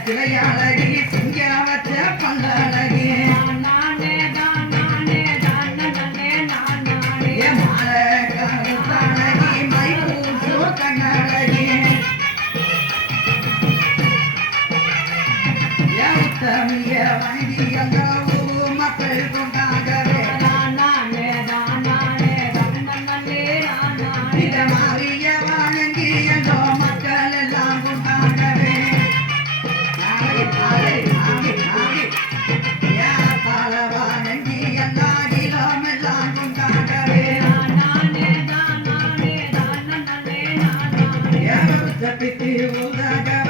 சிலையாளகி சிங்கவற்ற பல்லழகி மாலகி மைபூசு கண்ணழகி உத்தமிய வங்கி எல்லாவும் மக்கள் கொண்டாகவே மாறிய வணங்கி எல்லோ மக்கள் எல்லாம் கொண்டாகவே Pitti